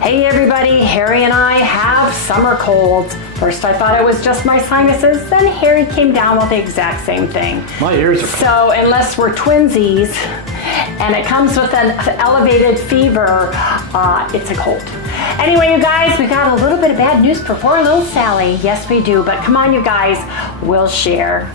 Hey everybody, Harry and I have summer colds. First I thought it was just my sinuses, then Harry came down with the exact same thing. My ears are cold. So unless we're twinsies and it comes with an elevated fever, it's a cold. Anyway, you guys, we got a little bit of bad news for poor little Sally. Yes, we do, but come on you guys, we'll share.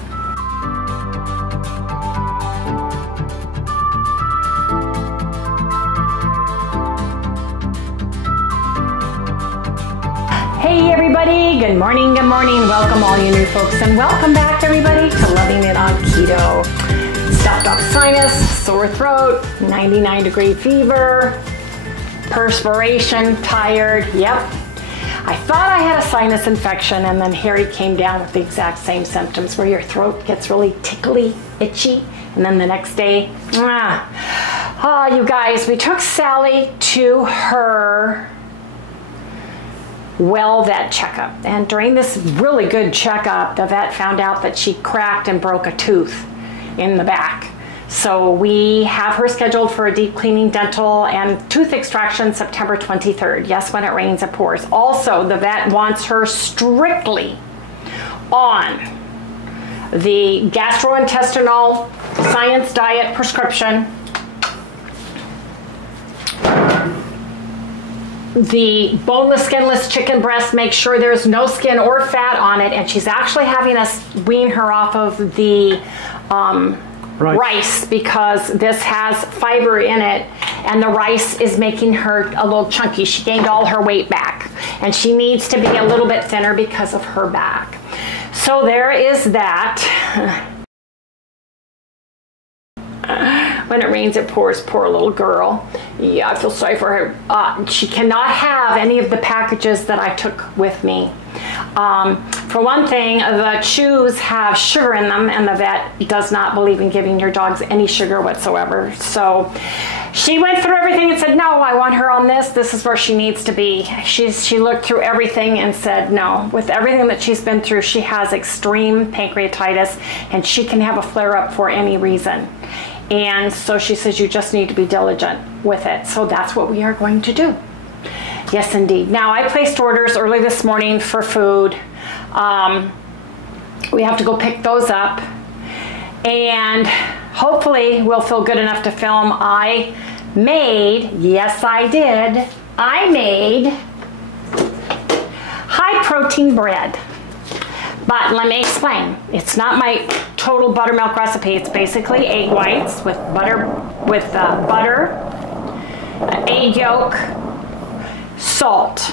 Hey everybody, good morning, welcome all you new folks, and welcome back everybody to Loving It on Keto. Stuffed up sinus, sore throat, 99-degree fever, perspiration, tired, yep. I thought I had a sinus infection, and then Harry came down with the exact same symptoms where your throat gets really tickly, itchy, and then the next day, you guys, we took Sally to her vet checkup, and during this really good checkup the vet found out that she cracked and broke a tooth in the back. So we have her scheduled for a deep cleaning, dental, and tooth extraction September 23rd. Yes, when it rains it pours. Also, the vet wants her strictly on the gastrointestinal science diet prescription, the boneless, skinless chicken breast, make sure there's no skin or fat on it, and she's actually having us wean her off of the rice because this has fiber in it, and the rice is making her a little chunky. She gained all her weight back, and she needs to be a little bit thinner because of her back. So there is that. When it rains, it pours. Poor little girl. Yeah, I feel sorry for her. She cannot have any of the packages that I took with me. For one thing, the chews have sugar in them, and the vet does not believe in giving your dogs any sugar whatsoever. So she went through everything and said, no, I want her on this. This is where she needs to be. She looked through everything and said, no. With everything that she's been through, she has extreme pancreatitis, and she can have a flare-up for any reason. And so she says, you just need to be diligent with it. So that's what we are going to do. Yes, indeed. Now, I placed orders early this morning for food. We have to go pick those up. And hopefully we'll feel good enough to film. I made, yes I did, I made high protein bread. But let me explain. It's not my total buttermilk recipe. It's basically egg whites with butter, egg yolk, salt,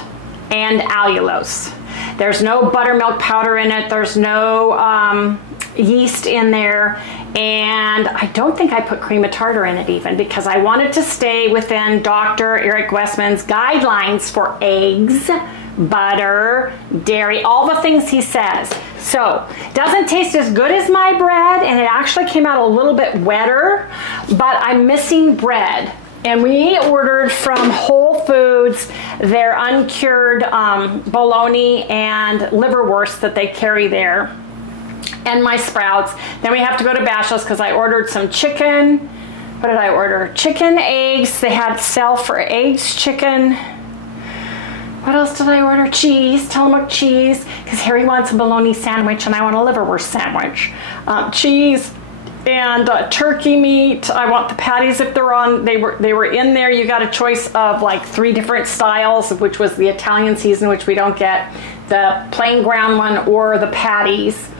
and allulose. There's no buttermilk powder in it. There's no yeast in there. And I don't think I put cream of tartar in it even, because I wanted to stay within Dr. Eric Westman's guidelines for eggs, butter, dairy, all the things he says. So doesn't taste as good as my bread, and it actually came out a little bit wetter, but I'm missing bread. And we ordered from Whole Foods their uncured bologna and liverwurst that they carry there, and my sprouts. Then we have to go to Bashos' because I ordered some chicken. What did I order? Chicken, eggs. They had sell for eggs, chicken. What else did I order? Cheese, Tillamook cheese, because Harry wants a bologna sandwich and I want a liverwurst sandwich. Cheese and turkey meat. I want the patties if they're on. They were in there. You got a choice of like 3 different styles, which was the Italian season, which we don't get, the plain ground one, or the patties.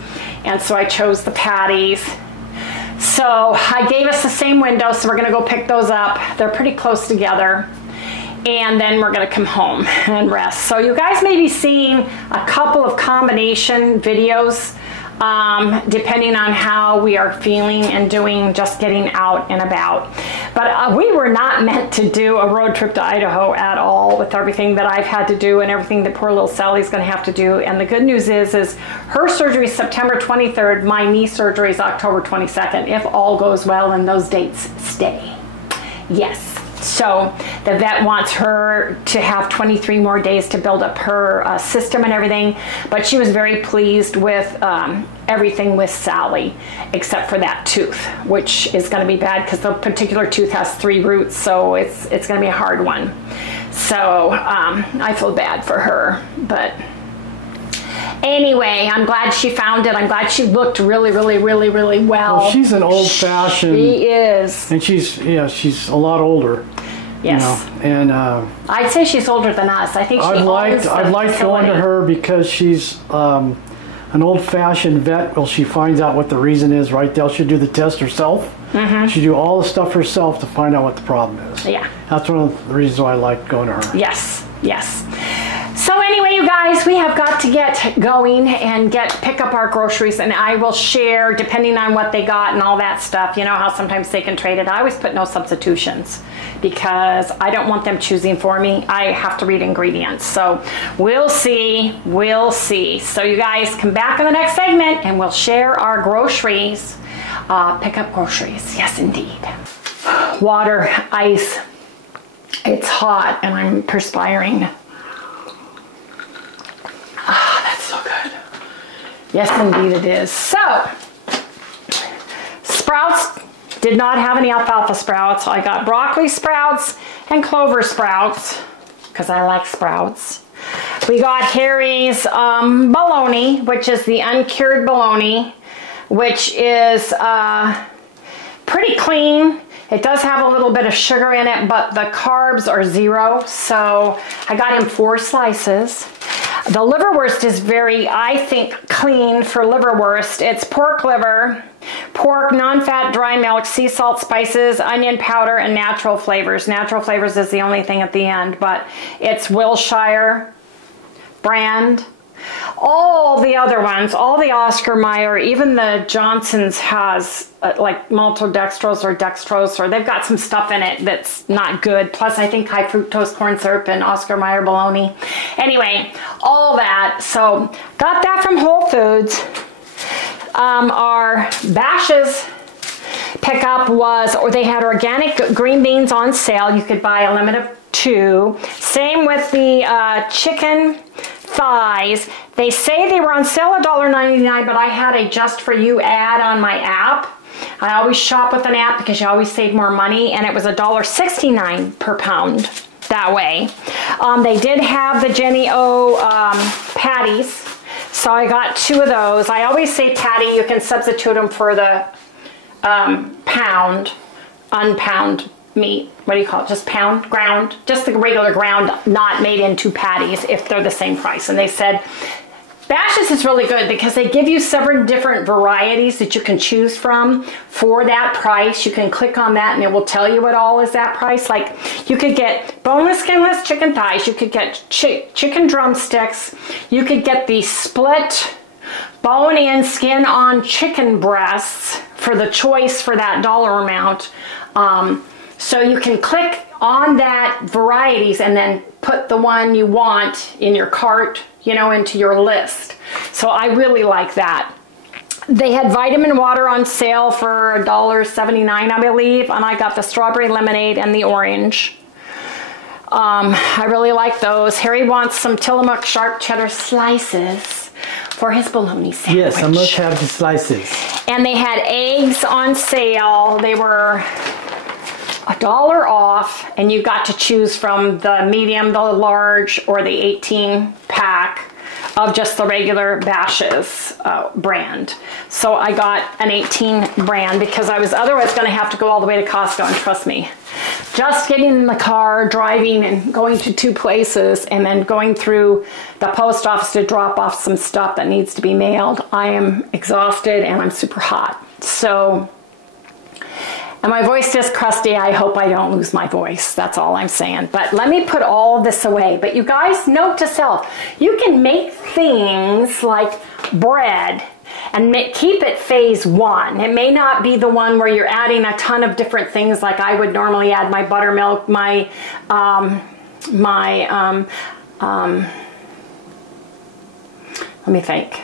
And so I chose the patties. So I gave us the same window, so we're gonna go pick those up. They're pretty close together. And then we're gonna come home and rest. So you guys may be seeing a couple of combination videos depending on how we are feeling and doing, just getting out and about. But we were not meant to do a road trip to Idaho at all, with everything that I've had to do and everything that poor little Sally's gonna have to do. And the good news is her surgery is September 23rd, my knee surgery is October 22nd, if all goes well and those dates stay. Yes. So the vet wants her to have 23 more days to build up her system and everything. But she was very pleased with everything with Sally, except for that tooth, which is going to be bad because the particular tooth has 3 roots. So it's going to be a hard one. So I feel bad for her. But anyway, I'm glad she found it. I'm glad she looked really, really, really, really well. Well, she's an old-fashioned. She is. And she's a lot older. Yes. You know, and I'd say she's older than us. I think I've liked going to her because she's an old-fashioned vet. Well, she finds out what the reason is, right? She'll do the test herself. Mm-hmm. She'll do all the stuff herself to find out what the problem is. Yeah. That's one of the reasons why I like going to her. Yes. Yes. So anyway, you guys, we have got to get going and pick up our groceries, and I will share depending on what they got and all that stuff. You know how sometimes they can trade it. I always put no substitutions because I don't want them choosing for me. I have to read ingredients. So we'll see. We'll see. So you guys come back in the next segment and we'll share our groceries. Pick up groceries. Yes, indeed. Water, ice. It's hot and I'm perspiring. Ah, that's so good. Yes, indeed it is. So, sprouts, did not have any alfalfa sprouts. I got broccoli sprouts and clover sprouts because I like sprouts. We got Harry's bologna, which is the uncured bologna, which is pretty clean. It does have a little bit of sugar in it, but the carbs are 0. So I got him 4 slices. The liverwurst is very, I think, clean for liverwurst. It's pork liver, pork, non-fat, dry milk, sea salt, spices, onion powder, and natural flavors. Natural flavors is the only thing at the end, but it's Wilshire brand. All the other ones, all the Oscar Mayer, even the Johnson's has like maltodextrose or dextrose, or they've got some stuff in it that's not good. Plus, I think high fructose corn syrup and Oscar Mayer bologna. Anyway, all that. So, got that from Whole Foods. Our Bash's pickup was, or they had organic green beans on sale. You could buy a limit of 2. Same with the chicken thighs. They say they were on sale $1.99, but I had a just for you ad on my app. I always shop with an app because you always save more money, and it was $1.69 per pound that way. They did have the Jenny O patties, so I got 2 of those. I always say patty, you can substitute them for the unpound meat. What do you call it? Just pound, ground, just the regular ground, not made into patties if they're the same price. And they said, Bash's is really good because they give you several different varieties that you can choose from for that price. You can click on that and it will tell you what all is that price. Like you could get boneless, skinless chicken thighs. You could get chicken drumsticks. You could get the split bone-in, skin-on chicken breasts for the choice for that dollar amount. So you can click on that varieties and then put the one you want in your cart, you know, into your list. So I really like that. They had vitamin water on sale for $1.79, I believe, and I got the strawberry lemonade and the orange. I really like those. Harry wants some Tillamook sharp cheddar slices for his bologna sandwich. Yes, I must have the slices. And they had eggs on sale. They were $1 off, and you got to choose from the medium, the large, or the 18 pack of just the regular Bash's brand. So I got an 18 brand because I was otherwise going to have to go all the way to Costco, and trust me, just getting in the car, driving and going to 2 places and then going through the post office to drop off some stuff that needs to be mailed. I am exhausted and I'm super hot. So, and my voice is crusty. I hope I don't lose my voice. That's all I'm saying. But let me put all of this away. But you guys, note to self, you can make things like bread and keep it phase 1. It may not be the one where you're adding a ton of different things like I would normally add my buttermilk, my let me think.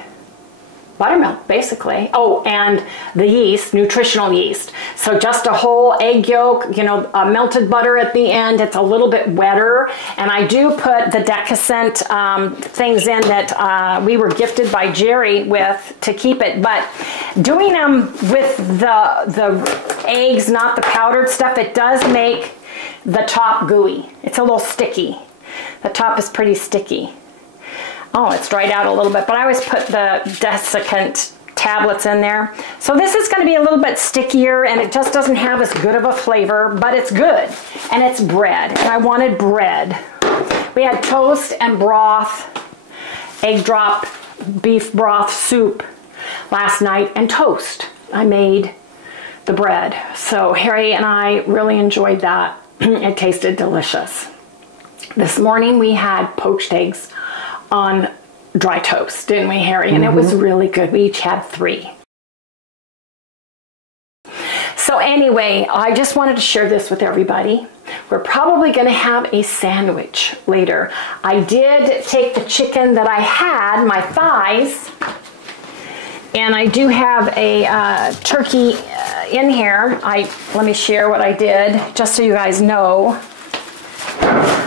buttermilk, basically. Oh, and the yeast, nutritional yeast. So just a whole egg yolk, you know, melted butter at the end. It's a little bit wetter. And I do put the decusant things in that we were gifted by Jerry with to keep it. But doing them with the eggs, not the powdered stuff, it does make the top gooey. It's a little sticky. The top is pretty sticky. Oh, it's dried out a little bit, but I always put the desiccant tablets in there. So this is going to be a little bit stickier, and it just doesn't have as good of a flavor, but it's good. And it's bread, and I wanted bread. We had toast and broth, egg drop, beef broth soup last night, and toast. I made the bread. So Harry and I really enjoyed that. It tasted delicious. This morning we had poached eggs on dry toast, didn't we, Harry? And it was really good. We each had 3. So anyway, I just wanted to share this with everybody. We're probably going to have a sandwich later. I did take the chicken that I had, my thighs, and I do have a turkey in here. Let me share what I did, just so you guys know.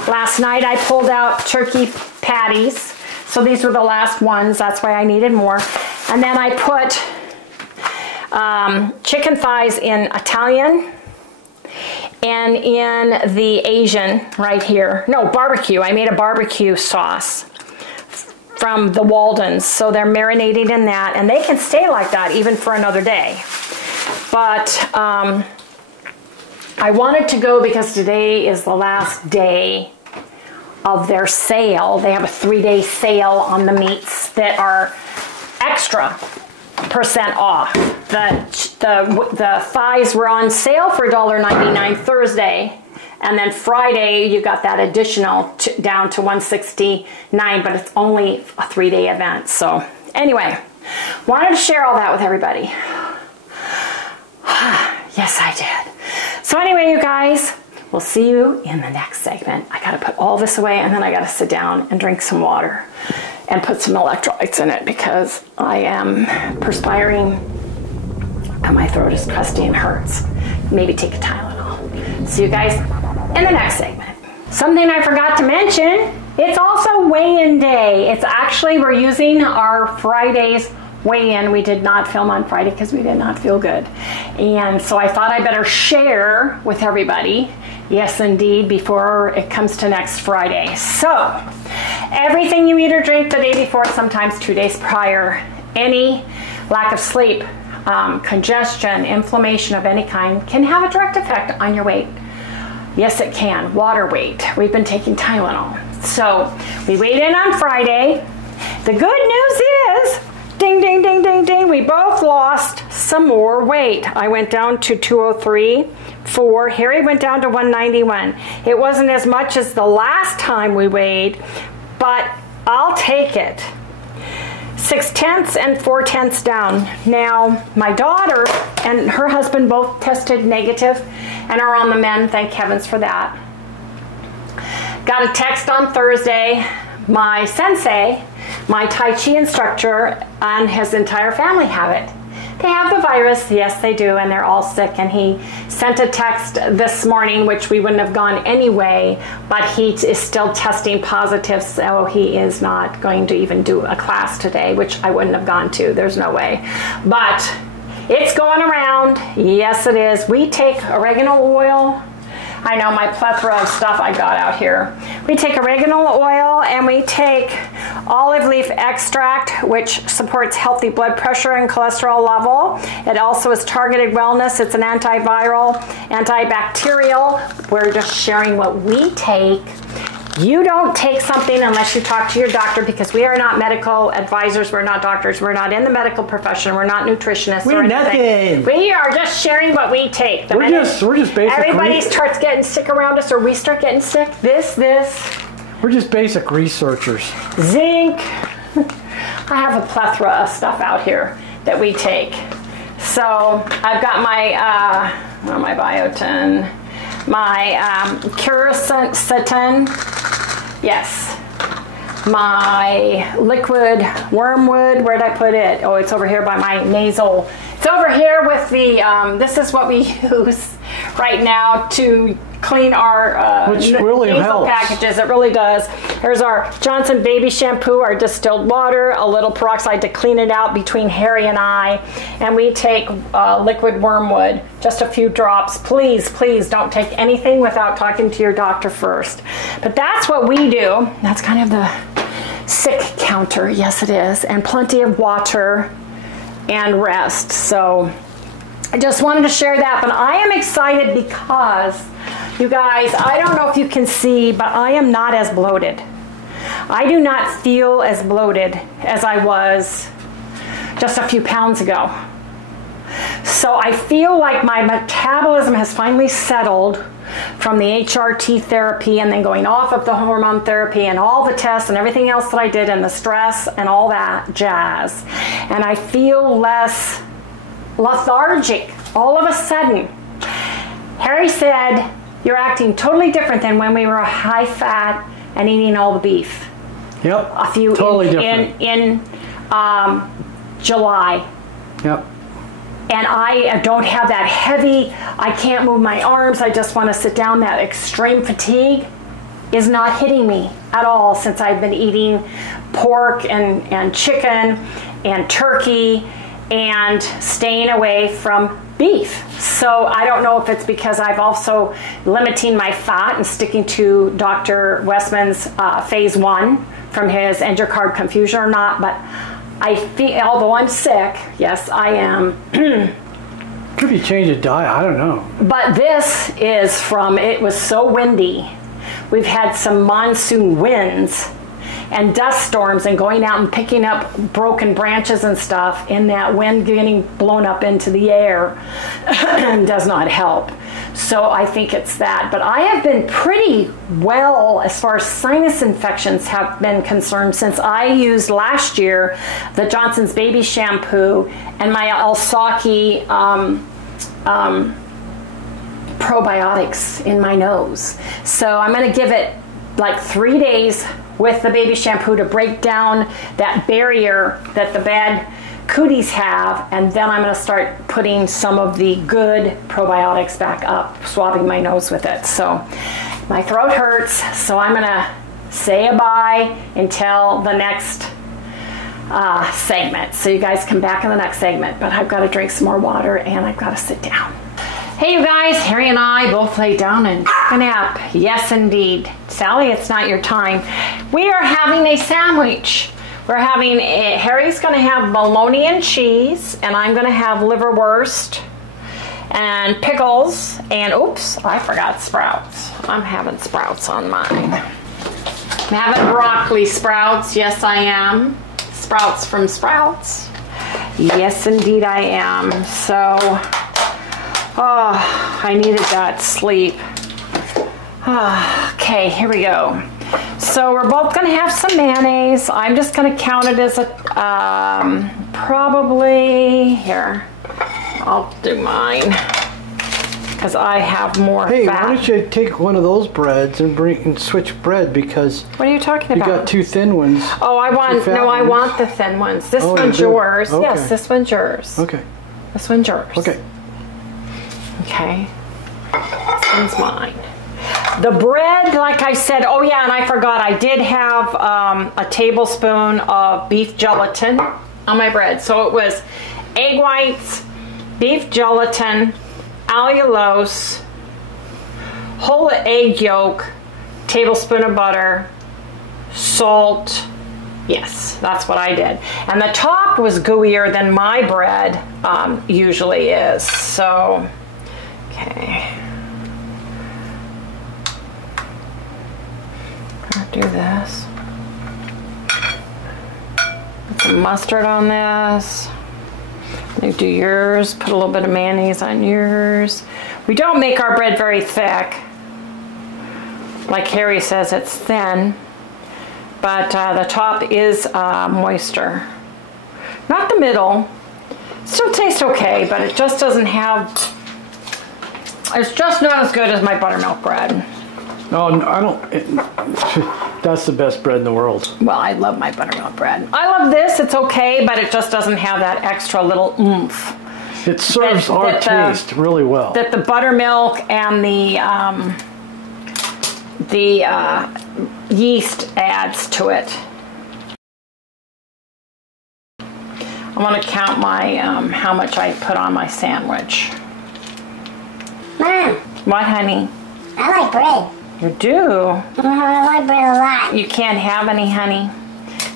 Last night I pulled out turkey patties. So these were the last ones. That's why I needed more. And then I put chicken thighs in Italian and in the Asian right here. No, barbecue. I made a barbecue sauce from the Waldens. So they're marinated in that, and they can stay like that even for another day. But I wanted to go because today is the last day of their sale. They have a 3-day sale on the meats that are extra % off. The thighs were on sale for $1.99 Thursday, and then Friday you got that additional down to $169, but it's only a 3-day event. So anyway, wanted to share all that with everybody. Yes, I did. So anyway, you guys, we'll see you in the next segment. I gotta put all this away, and then I gotta sit down and drink some water and put some electrolytes in it because I am perspiring and my throat is crusty and hurts. Maybe take a Tylenol. See you guys in the next segment. Something I forgot to mention, it's also weigh-in day. It's actually, we're using our Friday's weigh-in. We did not film on Friday because we did not feel good. And so I thought I better share with everybody, yes indeed, before it comes to next Friday. So everything you eat or drink the day before, sometimes 2 days prior, any lack of sleep, congestion, inflammation of any kind can have a direct effect on your weight. Yes, it can. Water weight. We've been taking Tylenol. So we weighed in on Friday. The good news is, ding, ding, ding, ding, ding, we both lost some more weight. I went down to 203.4. Harry went down to 191. It wasn't as much as the last time we weighed, but I'll take it. 6/10 and 4/10 down. Now, my daughter and her husband both tested negative and are on the mend. Thank heavens for that. Got a text on Thursday. My sensei, my Tai Chi instructor, and his entire family have it. They have the virus, yes they do, and they're all sick, and he sent a text this morning, which we wouldn't have gone anyway, but he is still testing positive, so he is not going to even do a class today, which I wouldn't have gone to, there's no way. But it's going around, yes it is. We take oregano oil. I know my plethora of stuff I got out here. We take oregano oil and we take olive leaf extract, which supports healthy blood pressure and cholesterol level. It also is targeted wellness. It's an antiviral, antibacterial. We're just sharing what we take. You don't take something unless you talk to your doctor, because we are not medical advisors. We're not doctors. We're not in the medical profession. We're not nutritionists or anything. We are just sharing what we take. We're just basically, everybody starts getting sick around us, or we start getting sick. We're just basic researchers. Zinc. I have a plethora of stuff out here that we take. So I've got my biotin, my quercetin. Yes, my liquid wormwood. Where did I put it? Oh, it's over here by my nasal. It's over here with the, this is what we use right now to clean our which really nasal helps. packages. It really does. There's our Johnson baby shampoo, our distilled water, a little peroxide to clean it out between Harry and I, and we take liquid wormwood, just a few drops. Please, please don't take anything without talking to your doctor first. But that's what we do. That's kind of the sick counter. Yes, it is. And plenty of water and rest. So I just wanted to share that, but I am excited because, you guys, I don't know if you can see, but I am not as bloated. I do not feel as bloated as I was just a few pounds ago. So I feel like my metabolism has finally settled from the HRT therapy and then going off of the hormone therapy and all the tests and everything else that I did and the stress and all that jazz. And I feel less lethargic all of a sudden. Harry said, you're acting totally different than when we were high fat and eating all the beef. Yep. A few totally in July. Yep. And I don't have that heavy, I can't move my arms, I just want to sit down. That extreme fatigue is not hitting me at all since I've been eating pork and chicken and turkey and staying away from beef. So I don't know if it's because I've also limiting my fat and sticking to Dr. Westman's phase 1 from his End Your Carb Confusion or not, but I feel, although I'm sick, yes I am. Could be change of diet, I don't know. But this is from, it was so windy. We've had some monsoon winds and dust storms and going out and picking up broken branches and stuff in that wind getting blown up into the air does not help. So I think it's that. But I have been pretty well as far as sinus infections have been concerned since I used last year the Johnson's Baby Shampoo and my Alsaki probiotics in my nose. So I'm going to give it like 3 days with the baby shampoo to break down that barrier that the bad cooties have, and then I'm going to start putting some of the good probiotics back up, swabbing my nose with it. So my throat hurts, so I'm going to say a bye until the next segment. So you guys come back in the next segment, but I've got to drink some more water and I've got to sit down. Hey you guys, Harry and I both laid down and took a nap. Yes indeed. Sally, it's not your time. We are having a sandwich. We're having, Harry's going to have bologna and cheese, and I'm going to have liverwurst and pickles, and oops, I forgot sprouts. I'm having sprouts on mine. I'm having broccoli sprouts. Yes, I am. Sprouts from Sprouts. Yes, indeed I am. So, oh, I needed that sleep. Okay, here we go. So we're both going to have some mayonnaise. I'm just going to count it as a, probably, here, I'll do mine, because I have more fat. Hey, why don't you take one of those breads and switch bread, because what are you talking about? You got two thin ones. Oh, I want the thin ones. This one's yours. Okay. Yes, this one's yours. Okay. This one's yours. Okay. Okay. This one's mine. The bread, like I said, oh yeah, and I forgot, I did have a tablespoon of beef gelatin on my bread. So it was egg whites, beef gelatin, allulose, whole egg yolk, tablespoon of butter, salt. Yes, that's what I did. And the top was gooier than my bread usually is. So, okay. Do this. Put some mustard on this. You do yours. Put a little bit of mayonnaise on yours. We don't make our bread very thick. Like Harry says, it's thin. But the top is moister. Not the middle. Still tastes okay, but it just doesn't have... It's just not as good as my buttermilk bread. No, I don't. That's the best bread in the world. Well, I love my buttermilk bread. I love this. It's okay, but it just doesn't have that extra little oomph. It serves our taste really well. That the buttermilk and the yeast adds to it. I want to count my how much I put on my sandwich. Mom. What, honey? I like bread. You do? I like bread a lot. You can't have any, honey.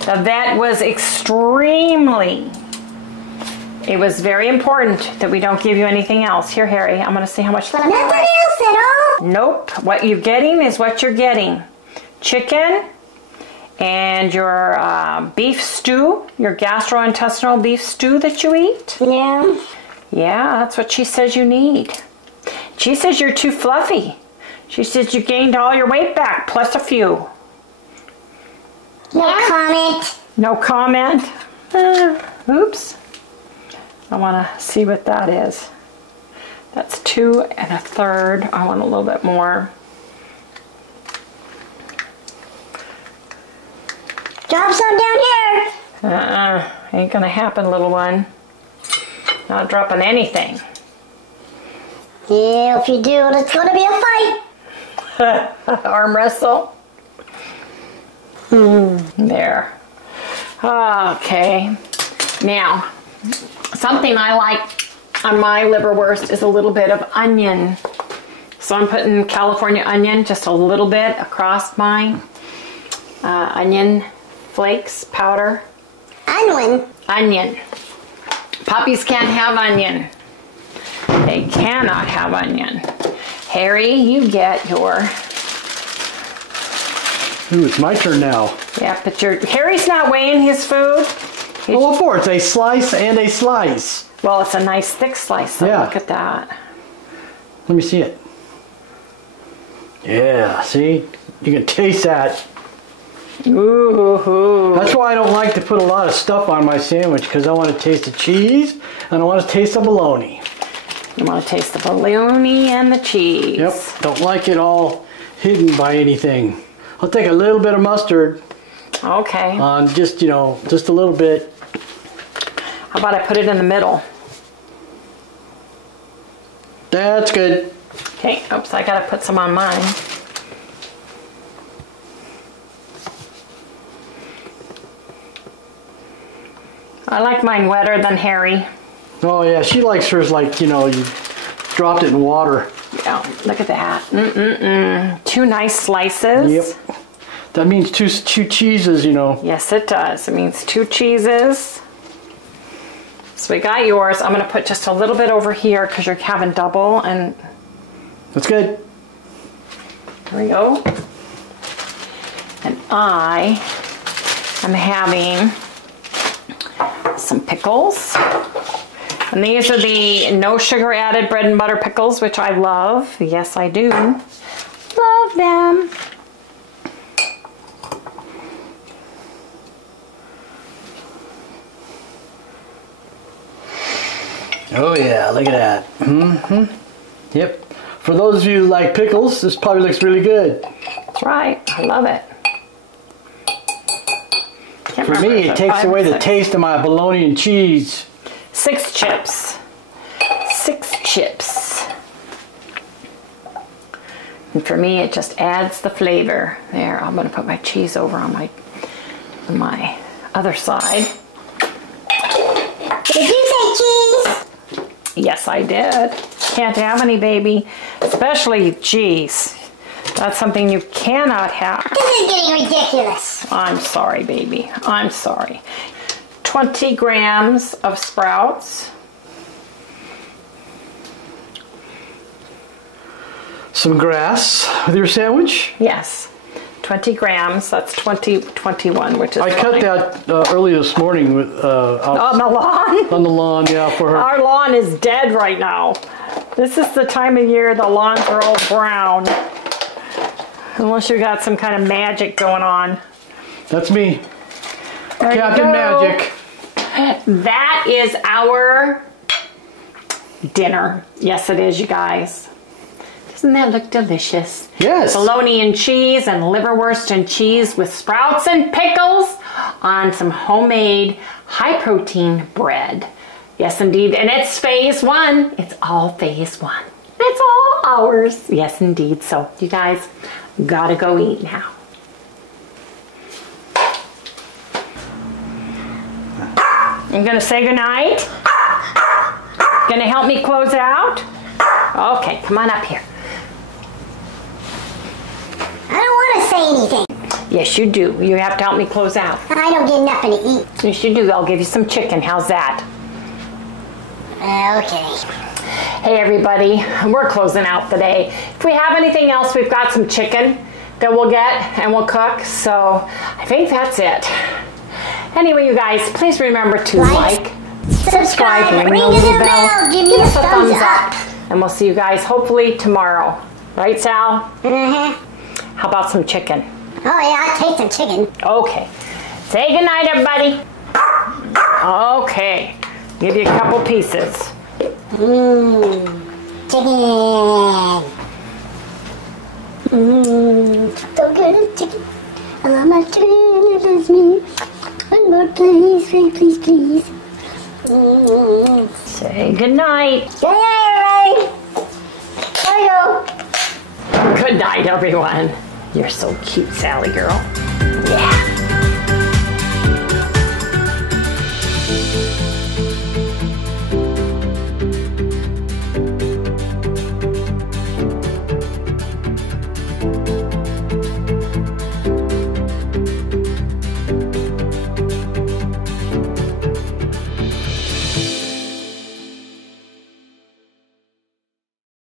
The vet was extremely... It was very important that we don't give you anything else. Here, Harry, I'm going to see how much... Nothing else at all? Nope. What you're getting is what you're getting. Chicken and your beef stew, your gastrointestinal beef stew that you eat. Yeah. Yeah, that's what she says you need. She says you're too fluffy. She says you gained all your weight back, plus a few. No comment. No comment? Oops. I want to see what that is. That's 2 1/3. I want a little bit more. Drop some down here. Ain't gonna happen, little one. Not dropping anything. Yeah, if you do, it's gonna be a fight. Arm wrestle. There. Okay. Now, something I like on my liverwurst is a little bit of onion. So I'm putting California onion, just a little bit across my onion flakes powder. Onion? Onion. Puppies can't have onion. They cannot have onion. Harry, you get your... Ooh, it's my turn now. Yeah, but Harry's not weighing his food. Well, what for? It's a slice and a slice. Well, it's a nice thick slice, so yeah. Look at that. Let me see it. Yeah, see? You can taste that. Ooh. That's why I don't like to put a lot of stuff on my sandwich, because I want to taste the cheese and I want to taste the bologna. You want to taste the bologna and the cheese. Yep, don't like it all hidden by anything. I'll take a little bit of mustard. Okay. On just, you know, just a little bit. How about I put it in the middle? That's good. Okay, oops, I gotta put some on mine. I like mine wetter than Harry. Oh yeah, she likes hers like, you know, you dropped it in water. Yeah, look at that. 2 nice slices. Yep. That means two cheeses, you know. Yes, it does. It means 2 cheeses. So we got yours. I'm going to put just a little bit over here because you're having double. And that's good. There we go. And I am having some pickles. And these are the no sugar added bread and butter pickles, which I love. Yes, I do. Love them. Oh yeah, look at that. Mm-hmm. Yep. For those of you who like pickles, this probably looks really good. That's right. I love it. For me, it takes away the taste of my bologna and cheese. 6 chips. 6 chips. And for me, it just adds the flavor. There, I'm going to put my cheese over on my other side. Did you say cheese? Yes, I did. Can't have any, baby. Especially cheese. That's something you cannot have. This is getting ridiculous. I'm sorry, baby. I'm sorry. 20 grams of sprouts. Some grass with your sandwich? Yes. 20 grams. That's 21, which is I cut that early this morning with on the lawn? On the lawn, yeah, for her. Our lawn is dead right now. This is the time of year the lawns are all brown. Unless you got some kind of magic going on. That's me. There Captain Magic. That is our dinner. Yes, it is, you guys. Doesn't that look delicious? Yes. Bologna and cheese and liverwurst and cheese with sprouts and pickles on some homemade high-protein bread. Yes, indeed. And it's phase one. It's all phase one. It's all ours. Yes, indeed. So, you guys gotta go eat now. I'm gonna say goodnight. Gonna help me close out? Okay, come on up here. I don't want to say anything. Yes, you do. You have to help me close out. I don't get nothing to eat. Yes, you do. I'll give you some chicken. How's that? Okay. Hey, everybody. We're closing out today. If we have anything else, we've got some chicken that we'll get and we'll cook. So I think that's it. Anyway, you guys, please remember to like, subscribe, ring the little bell, give me a thumbs up. And we'll see you guys hopefully tomorrow. Right, Sal? Mm-hmm. How about some chicken? Oh, yeah, I'll take some chicken. Okay. Say goodnight, everybody. Okay. Give you a couple pieces. Chicken. So good, chicken. I love my chicken, it loves me. One more, please, please, please. Say goodnight. Good night, everybody. Bye, Good night, everyone. You're so cute, Sally girl. Yeah.